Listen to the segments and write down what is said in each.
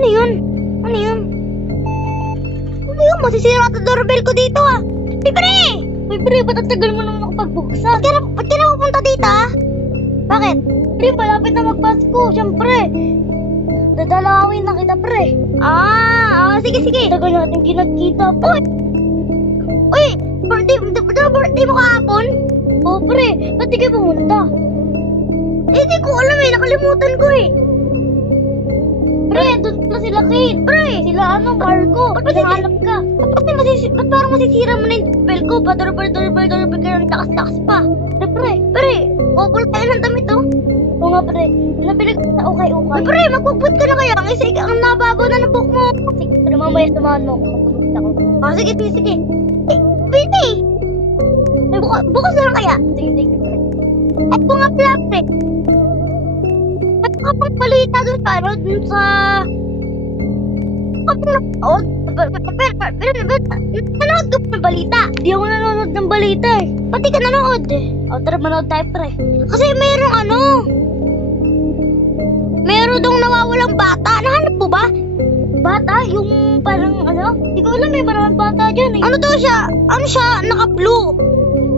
Ano yun? Ano yun? Ano yun? Masisira ata doorbell ko dito ah. Uy, pre! Uy, pre, ba't ang tagal mo naman nakapagbuksan? Ba't ka na pupunta dito ah? Bakit? Pre, malapit na magpasko, syempre. Dadalawin na kita, pre. Sige, sige. Tagal natin kinagkita, pre. Uy! Birthday mo kahapon? Oh, pre, ba't di kayo pumunta? Hindi ko alam eh, nakalimutan ko eh. Pre, doon na sila Kate. Pre! Sila Marco. Hinahanap ka. Ba't parang masisira mo na yung bell ko? Doorbell ka ng takas-takas pa. Pre, kupul tayo ng damit oh. Oo nga, pre. Nabili ko sa ukay-ukay. Pre, magpuput ka na kaya. Ang nababaw na ng buhok mo. Sige, pero mamaya samahan mo. Kapunta ko. Sige. Eh, Pwede. Bukas na lang kaya. Sige, pre. At kung nga pala, pre. Ba't ka pang balita dun sa dun sa... Kapag napanood? Nanood ka pa ng balita? Di ako nanonood ng balita eh. Ba't di ka nanood? O, tara, manood tayo, pre. Kasi meron dong nawawalang bata. Nahanap mo ba? Bata? Yung parang Hindi ko alam eh, maraming bata dyan eh. Ano daw siya? Ano siya? Naka-blue.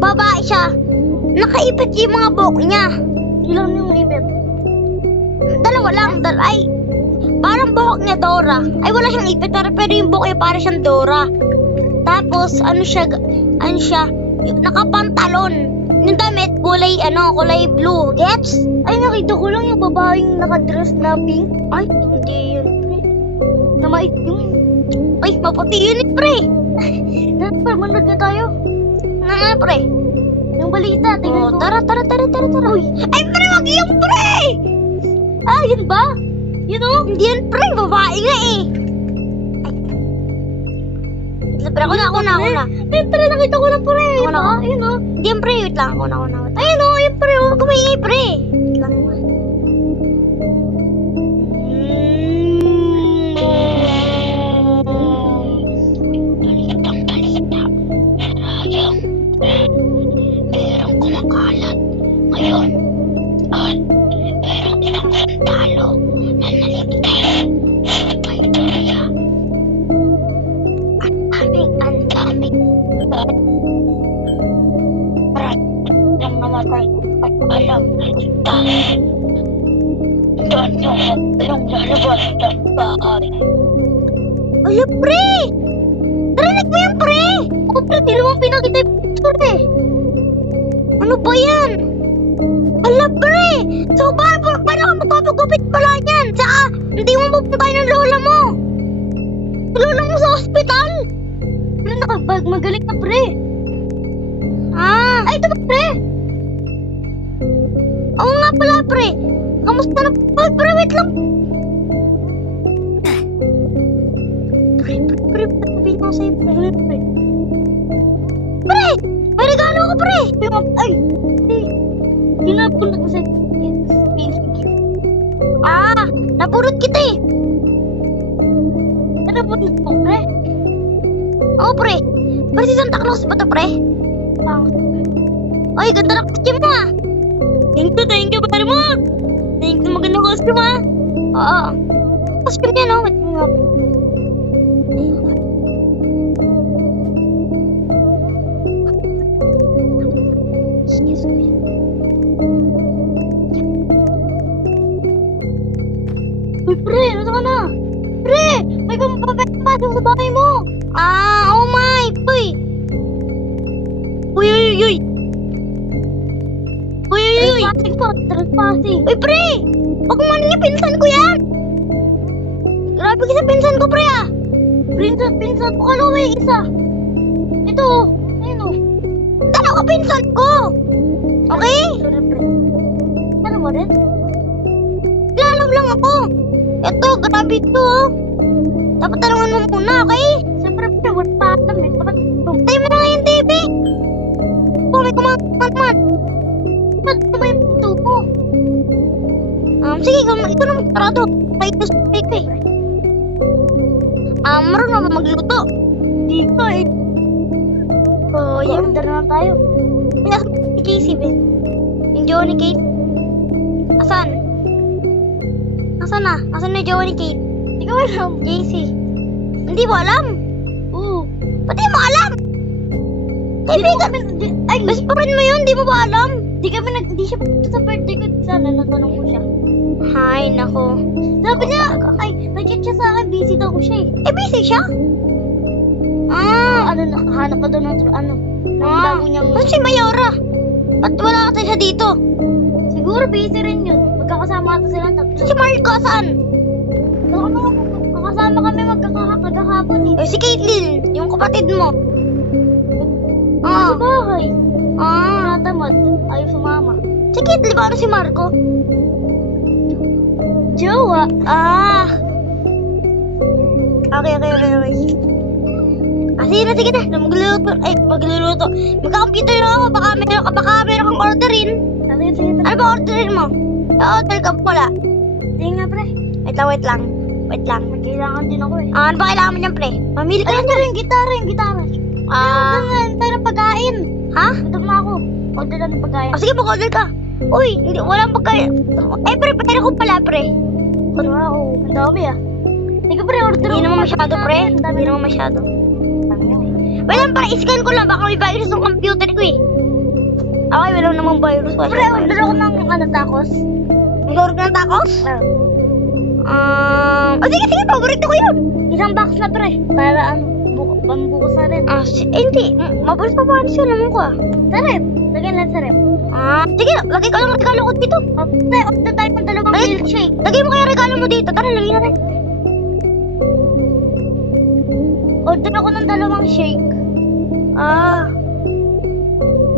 Babae siya. Nakaipit yung mga buhok niya. Ilan yung ipit? Dalawa lang. Parang buhok niya Dora. Ay, wala siyang ipit. Pero yung buhok niya parang siyang Dora. Tapos, ano siya? Nakapantalon. Yung damit, kulay blue. Gets? Ay, nakita ko lang yung babaeng nakadress na pink. Ay, hindi yun. Na maitim. Ay, maputi yun pre. Pre, manood na tayo. Na pre. Yung balita, tingnan ko. Tara. Uy. Ay, pre, wag yung pre! Yun ba? Yun o? Hindi yan pre, babae nga eh. Ay. Pre, ako na. Eh, pre, nakita ko na pre. Ako na. Yun o. Hindi yan pre, wait lang. Ako na. Ayun o, ayun pre, huwag kumaingay pre. Wait lang. Merong kumakalat ngayon at merong isang sundalo na naligtas sa Victoria. At ang daming nang namatay at alam na ligtas. Doon yung lalabas ng bahay. Ala pre! Narinig mo yan pre! O, pre, di naman pinakita yung picture eh. Ano ba yan? Ala, pre! So, paano ka magpapagupit pala yan? Saka, hindi mo pupuntahin ng lola mo. Lola mo sa ospital? Pre, nakabag, magaling na pre. Ay, ito ba, pre? Oo nga pala, pre. Kamusta na? Ay, pre, wait lang. Pre, sabihin ko sa'yo, pre. Pre! May regalo ko, pre! Ay, ginapulot ko sa napurot kita eh. Napulot ko, pre. Oo, pre. Pre, si Santa Claus ba ito, pre? Ay, ganda na costume mo ah. Thank you very much. Thank you, magandang costume ah. Oo. Costume yan, oh. Wait nga. Uy, pre, ano ka na? Pre, may papapasok sa bahay mo. Oh my, uy. Uy. Trespassing po, trespassing. Uy, pre! Huwag mo niya, pinsan ko yan! Grabe kasi pinsan ko, pre, ah! Pinsan po, kalawa yung isa. Ito, ayun o. Dalawa pinsan ko! Okay? Sorry, pre. Ano mo rin? Lalaw lang ako. Ito, grabe ito, oh. Dapat tanungan mo muna, okay? Siyempre, pre, wala pa alam eh. Tayo mo na nga yung TV. May kumakamad. Ba't naman yung pinto ko? Sige, ikaw na magtarado. Kahit na speak eh. Marunong ba magluto? Di ko eh. Yan, dala na tayo. Nasa si Casey, Ben. Yung jowa ni Kate. Asan? Asan na? Asan na yung jowa ni Kate? Hindi ko alam. JC. Hindi mo alam? Oo. Pati mo alam? Kaibigan, Ay, best friend mo yun, di mo ba alam? Di siya pumunta sa birthday ko. Sana natanong ko siya. Hay, nako. Sabi niya, ay, nag-chat siya sa akin. Busy daw ko siya eh. Eh, busy siya? Ah, Ano, nakahanap ka daw ng bago niyang... Ano si Mayora? Ba't wala kasi siya dito? Siguro busy rin yun. Magkakasama ata silang tatlo. Si Marco, saan? Kakasama kami magkakahapon eh. Eh, si Caitlyn, yung kapatid mo. Sa bahay. Ah. Tinatamad. Ayaw sumama. Si Caitlyn ba? Ano si Marco? Jowa. Ah. Okay. Ah, sige na. Magluluto. Magka-computer na ako. Baka meron kang orderin. Sige. Ano ba orderin mo? Order ka pala. Sige nga, pre. Wait lang. Kailangan din ako eh. Ano ba kailangan mo niyan, pre? Mamili ka Ayun lang na dyan. yung gitara. Ah. Tayo ng pagkain. Ha? Gutom na ako. Order lang ng pagkain. Oh, sige, mag-order ka. Uy, walang pagkain. Eh, pre, patira ko pala, pre. Wow, ang dami ah. Sige, pre, order Hindi ako naman ng masyado, pre. pagkain. Ang dami Hindi naman masyado. Dami yan eh. Wait lang, pre, iscan ko lang. Baka may virus ng computer ko eh. Okay, wala namang virus. Pre, order ako ng tacos. Mag-order ka ng tacos? Sige, paborito ko yun. Isang box na, pre. Para pambukas na rin. Hindi. Mabilis pa paano siya naman ko ah. Sa rep. Lagyan lang sa rep. Sige, lagay ko lang regalo ko dito. Pre, order tayo ng dalawang milkshake. Lagay mo kaya regalo mo dito. Tara, lagay natin. Order ako ng dalawang shake.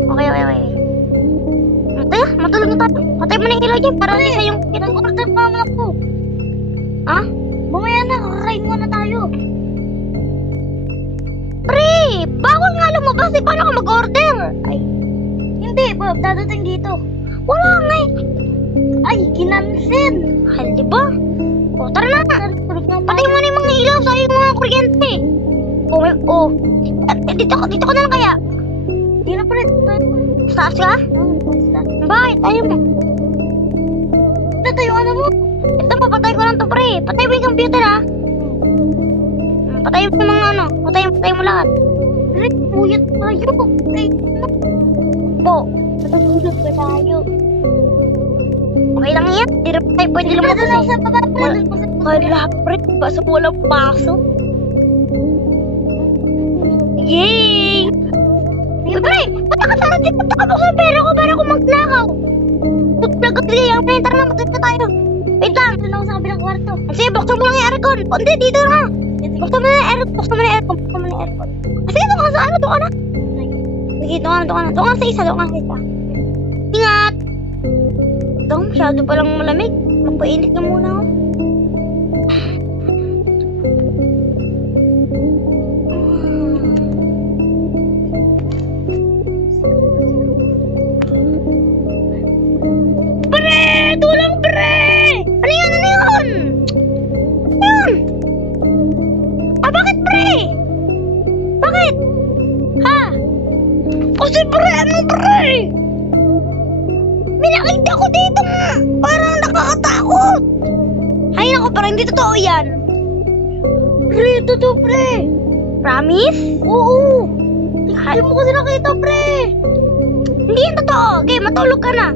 Okay. Taya, matulog na tayo. Patay mo na yung ilaw dyan para hindi siya yung... Nag-order pa naman ako. Mamaya na, kakain muna tayo. Pre, bawal nga lumabas eh. Paano ka mag-order? Ay, Hindi, Bob, dadating dito. wala nga eh. Ay, kinansin. Hal, di ba? Tara na. Patay mo na yung mga ilaw. Sayang yung mga kuryente. Dito ka na lang kaya. Hindi na pala. Sa taas ka? Bakit? Ayaw mo. Ito yung ano mo. Ito, papatay ko lang to, pre. Patay mo yung computer, ha? Patay mo yung mga ano. Patay mo lahat. Pre, puyat tayo. Ay, ano? Po. Matutulog pa tayo. Okay lang yan. Hindi rin tayo pwede lumabas Doon lang eh. sa baba, pre. Doon pa sa Kaya pre. Basta walang paso. Yay! Pre, punta ka sana dito. Punta ka mo sa pera ko para ko magnakaw. Tutlagot kaya. Tara na, matulog na tayo. Wait lang. Doon ako sa kabilang kwarto. Sige, buksan mo lang yung aircon. Hindi, dito na. Buksan mo na yung aircon. Sige, doon ka sa ano. Doon ka na. Sige, doon ka sa isa. Ingat. Ito, masyado palang malamig. Magpainit na muna ako. Pre! Tulong, pre! Ano yun? Bakit, pre? Bakit? Ha? Kasi, pre, ano, pre? May nakita ko dito parang nakakatakot. Ay, naku, parang hindi totoo yan. Pre, totoo, pre. Promise? Oo. Hindi mo kasi nakita, pre. Hindi yan totoo. Okay, matulog ka na.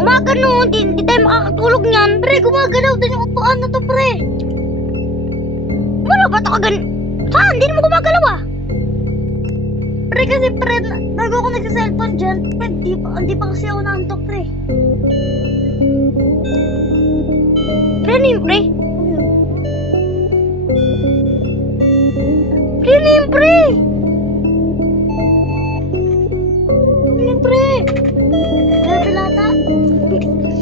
Umaga no, hindi tayo makakatulog niyan. Pre, gumagalaw din yung upuan na to, pre. Wala ba ito Saan? Hindi naman gumagalaw ah. Pre, kasi pre, bago ako nagsa-cellphone dyan, pre, hindi pa kasi ako naantok, pre. Pre, ano yun, pre? Pre, ano yun, pre? Ano yun, pre? Doorbell ata?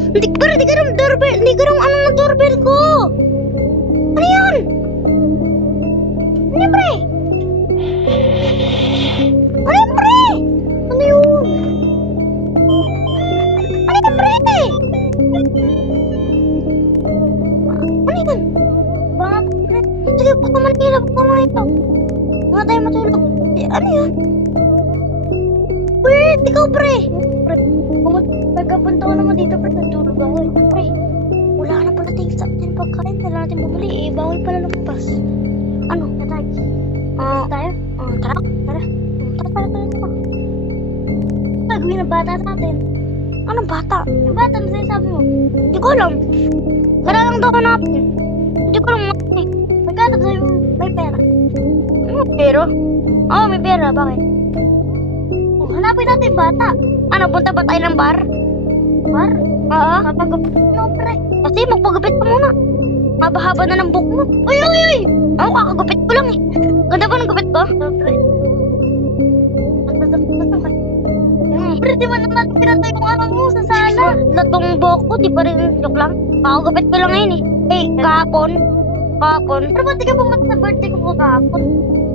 Hindi ka rin doorbell. Hindi ka rin ano ng doorbell ko. Ano yun? Ano yun, pre? Ano yun, pre? Ano yun? Ano yun, pre? Ano yun? Bakit, pre? Sige, buksan mo na ilaw. Buksan mo na ito. Mga tayo matulog. Ano yun? Wait, ikaw, pre. Pre, pagkapunta ko naman dito, pre, natulog ako. Pre, wala ka na pala tingin sa atin. pagkain. Kailangan natin bumili. Eh, bawal pala lumabas. Ano? Tatay. Tayo? Tara. Tara. Tara. Gagawin ng bata natin. Anong bata? Yung bata na sinasabi mo. Hindi ko alam. Wala lang daw hanapin. Hindi ko alam mga Magkano sa'yo may pera? Ano, pero? Oo, may pera. Bakit? Oh, hanapin natin yung bata. Ano, punta ba tayo ng bar? Bar? Oo. Papagupit mo, pre. Kasi magpagupit ka muna. Haba-haba na ng buhok mo. Uy! Ako, kakagupit ko lang eh. Ganda ba ng gupit ko? Oh, pre. Pre, di ba naman pinatay yung ano mo sa sala? Latong buhok ko, di pa rin joke lang. Kakagupit ko lang ngayon eh. Eh, kahapon. Pero ba't di ka pumunta sa birthday ko kahapon?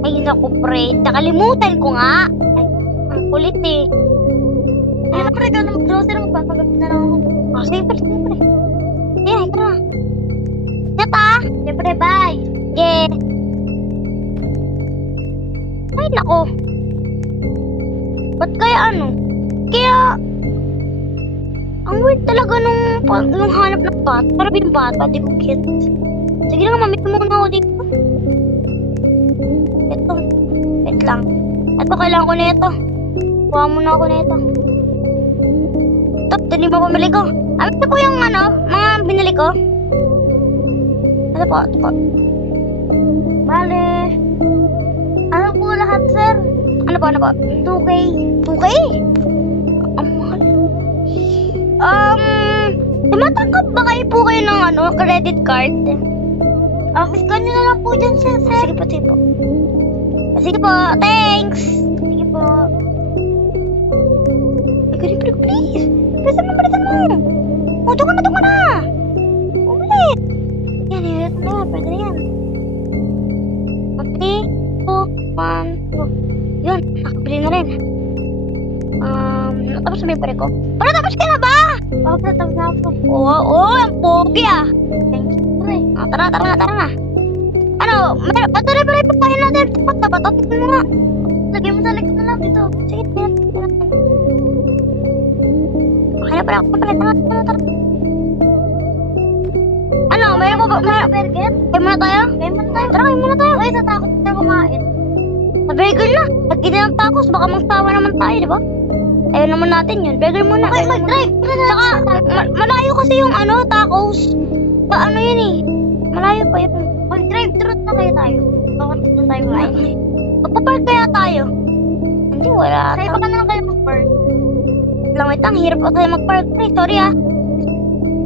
Ay, naku pre. Nakalimutan ko nga. Ay, ang kulit eh. Ayun na, pre, ikaw na mag-grocery, magpapagupit na lang ako. Sige pre. Sige, ito na. Nata! Siyempre, bye! Yeah. Ay, nako. Ba't kaya ano? Kaya, ang weird talaga nung hanap ng bata. Para yung bata, di ko get. Sige lang, mamit mo muna ako dito. Ito. Wait lang. Ito, kailangan ko na ito. Kuha muna ako na ito. Ito, dali mo pamili ko. Ito po yung mga binili ko. Ito po. Bale. Ano po lahat, sir? Ano po? 2K. 2K? Ang mahal. Tumatanggap ba kayo po kayo ng credit card? Scan nyo na lang po dyan, sir. Sige po. Sige po, thanks! Sige po. Ay, please! Bilisan mo! O, doon ka na! Ulit! Yan, pwede na yan. Okay, 2, 1, 2. Yun, nakabili na rin. Natapos na ba yung pare ko? Para tapos ka na ba? Oo, pre, tapos na ako. Oo, ang pogi ah! Thank you, pre. Tara na. Ano, patuloy pa kayo natin. Tapat na ba? Tapos mo nga. Lagay mo sa likod na lang dito. Sige, tira. Okay na pala ako. Tara. Ano, mayroon ko ba? Burger? Kayo muna tayo? Tara, kayo muna tayo. Ay, sa takot na kumain. Sa bagel na. At kita ng tacos, baka magsawa naman tayo, di ba? Ayaw naman natin yun. Bagel muna. Okay, mag-drive. Tsaka, malayo kasi yung tacos. Yun eh. Malayo pa yun. Mag-drive-thru na kayo tayo. Bakit dito tayo kumain? Magpapark kaya tayo? Hindi, wala. Sa iba ka na lang kayo mag-park. Lang, wait lang. Hirap ako tayo mag-park. Pre, sorry ah.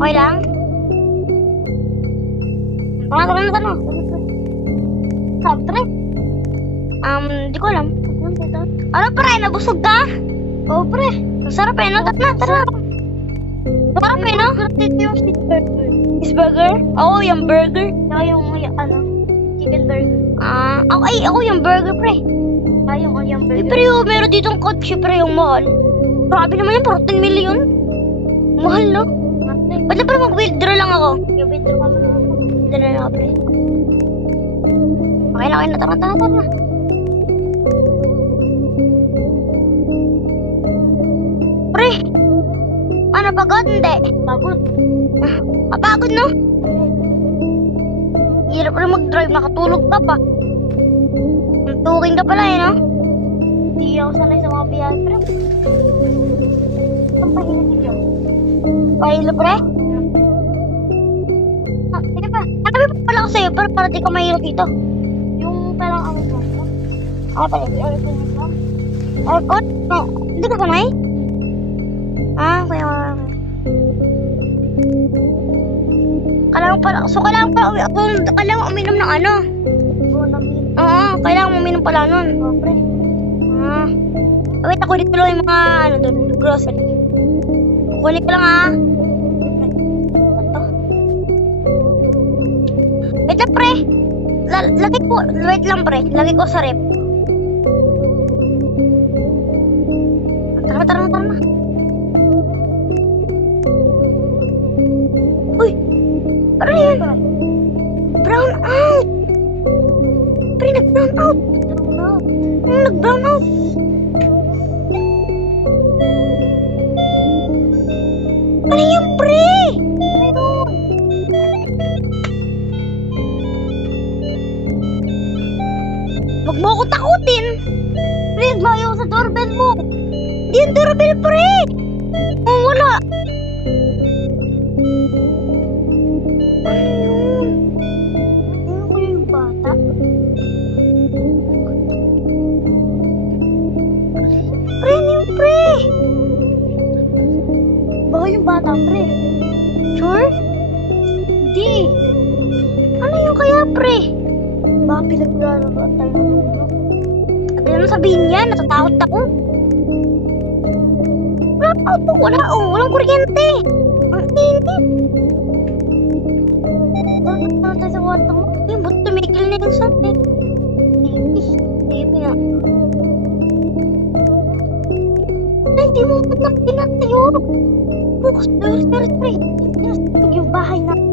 Okay lang? Tara. Sab, pre. Di ko alam. Ano dito? Ano pre, nabusog ka? Oo, pre. Ang sarap eh, no? Tara. Sarap eh, no? Dito yung street burger. Cheeseburger? Oo, yung burger. Saka yung, chicken burger. Ako yung burger, pre. Yung burger. Pero yung meron ditong kotse, pre, yung mahal. Grabe naman yung 14 million. Mahal, no? Ba't na pre, mag-withdraw lang ako? Yung withdraw ka mo na ako. Withdraw lang ako, pre. Okay na. Tara. Pre, ano, pagod? Hindi. Pagod. Mapagod, no? Hirap rin mag-drive, nakatulog ka pa. Tuking ka pala eh, no? Hindi ako sanay sa mga biyahe, pre. Ang pahila niyo. Pahilo, pre? Sige pa. Sabi pa pala ko sa'yo, pero para di ka mahilo dito. Yung parang ako mo. Pala. Aircon mo. Aircon? No, hindi ka sanay? Okay. Kailangan uminom ng ano? Bonamil. Oo, kailangan uminom pala nun. Oo, pre. Wait, ako dito lang yung mga doon, grocery. Kukunin ko lang Ito. Wait lang, pre. Wait lang, pre. Lagay ko sa rep. Tara na. Uy! Parang yan. Brown out! Pre, nag-brown out! Nag-brown out! Ano yan, pre? Huwag mo ako takutin. Pre, layo sa doorbell mo. Di yung doorbell, pre. Oh, wala. Ano yun? Ano ko yung bata? Pre, ano yun, pre? Baka yung bata, pre. Sure? Di. Ano yun kaya, pre? Baka pinaglalaro tayo ng ulo. Ano naman sabihin yan? Natatakot ako. Wala pa ito. Wala, oh. Walang kuryente. Ang init. Bakit na tayo sa kwarto mo? Yung ba't tumigil na yung sabi? Baby nga. Ay, hindi mo ba't nakilatayo? Bukas, sorry. Pinasabog yung bahay natin.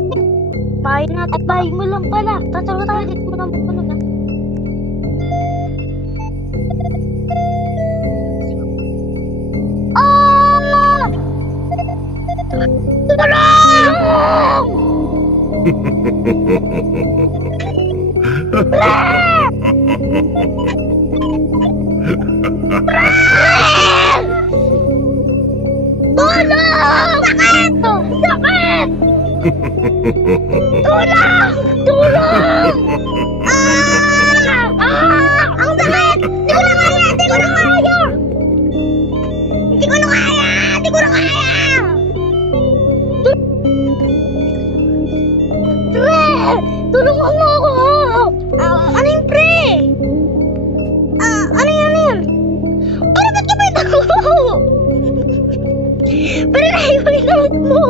Bahay natin. At bahay mo lang pala. Tatalo tayo dito mo lang mapunog ah. Ah! Tulong! Tulong! Sakit! Sakit! Tulong! Tulong! Ah! Ah! Ang sakit! Di ko na kaya! Di ko na kaya! Di ko na kaya! Di ko na kaya! Pre! Tulungan mo ako! Ano yung pre? Ano yan? Para ba't ka ba ito? Pero naiwan yung damit mo!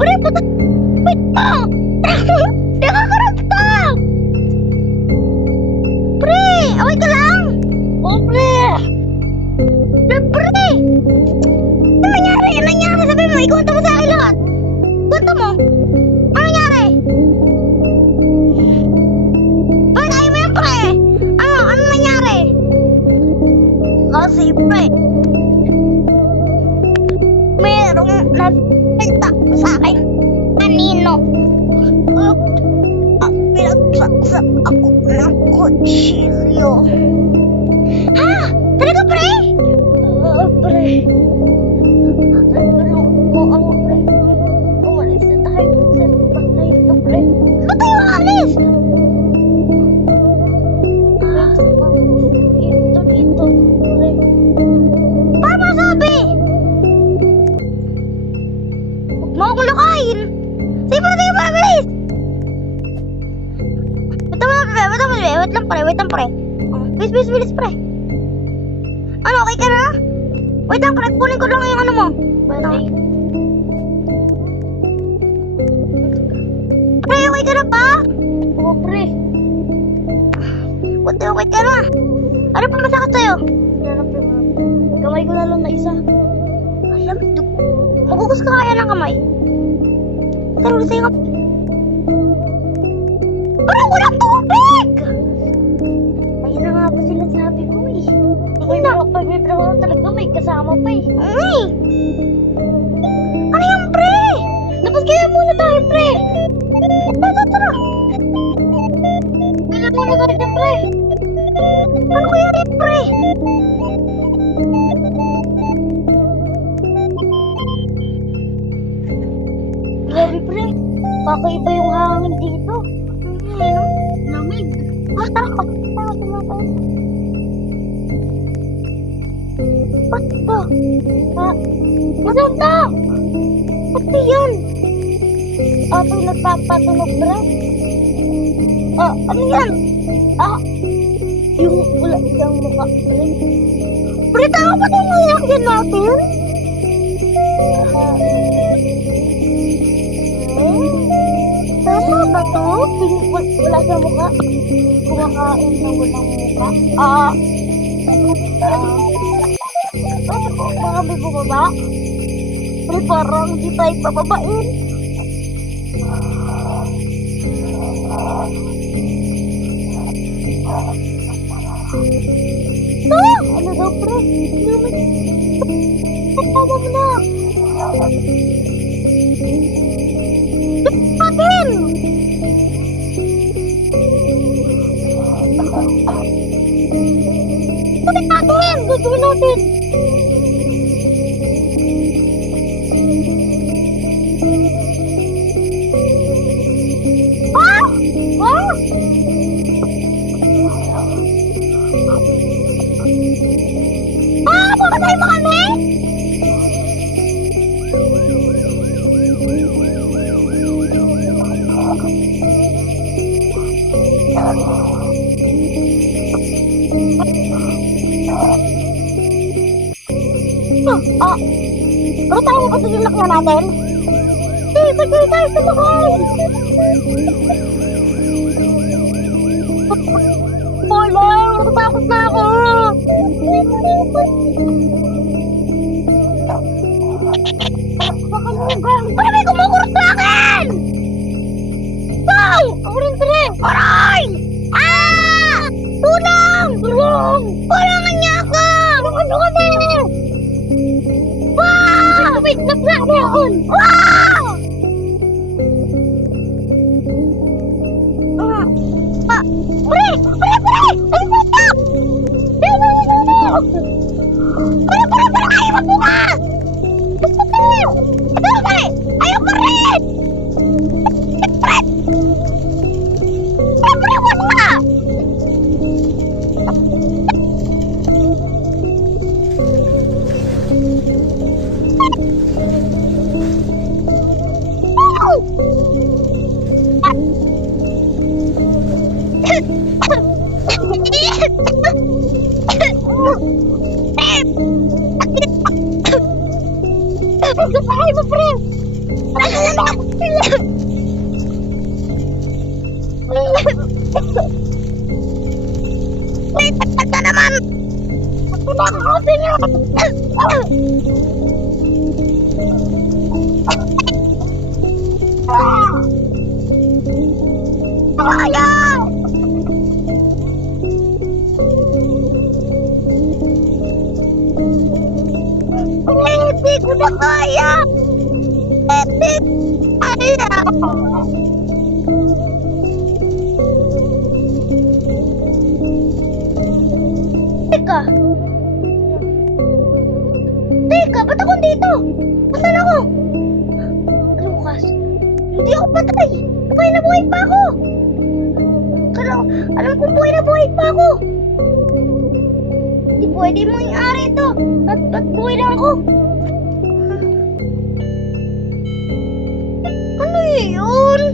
Pre, puta! Wait pa! Nakakaramdam! Pre! Okay ka lang? Oh, pre! Pre! Ano nangyari? Ano nangyari? Sabi mo, ikwento mo sa akin lahat. Kwento mo. Ano nangyari? Bakit ayaw mo yan, pre? Ano nangyari? Kasi, pre, merong nagpenta sa akin kanino. Pinagsaksak ako ng kutsilyo. Ha? Talaga, pre? Oo, pre. Tulungan mo ako, pre. Umalis na tayo sa bahay ito, pre. Ba't tayo aalis? Dito, pre. Paano masabi? Huwag mo akong lakayin. Sige pa, bilis! Wait lang, pre. Oh, bilis, pre. Ano, okay ka na? Wait lang, pre. Kunin ko lang yung ano mo. Bye. Pre, okay ka na ba? Oo, pre. Buti okay ka na. Ano pa masakit sa'yo? Wala na, pre. Kamay ko na lang na isa. Alam, magugus ka kaya ng kamay. Pero sa'yo nga. Parang walang tubig! Ayun na nga ba sila sabi ko eh. Ayun na. Pag may trabaho talaga may kasama pa eh. Ay! Ano yung pre? Tapos kaya muna tayo, pre! Tara! Kaya muna tayo dyan, pre! Ano kaya rin, pre? Grabe, pre. Kakaiba yung hangin dito. Ano? Lamig. Tara ko. Ba't ba? Maganda! Ba't ba yan? Ato nagpapatunog, pre. Ano yan? Yung wala siyang mukha, pre. Pre, tama ba itong lalakyan natin? Tama ba to? Wala siyang mukha. Kumakain na walang mukha. Baka may bumaba. Pre, parang di tayo pababain. Ano daw, pre? Pagpawa mo na. Atin! natin. Ah! Ah! Ah! Papatay mo kami? Ah! Pero tayo ba yung lakya natin? Sige tayo, sumakay! Wala, natatakot na ako! Bakit may kumukurot sa akin? Tay! Ako rin sila! Aray! Ah! Tulong! Tulong! Tulungan niya ako! Ano kami? Wow! Wait, nagsaan! Wow! Pre! Pre! Pre! Ay, puta! Pre! Ayaw mabukas! Ito, pre! Ayaw pa rin! Pre! Pre! Wala! Bahay mo, pre! Wait, na naman! Ako na! Ayaw! Hindi ko na kaya! Hindi kaya! Teka! Teka, ba't ako dito? Saan ako? Lucas, hindi ako patay! Buhay na buhay pa ako! Alam kong buhay na buhay pa ako! Hindi pwede mangyari ito! Ba't buhay lang ako? Ano yun?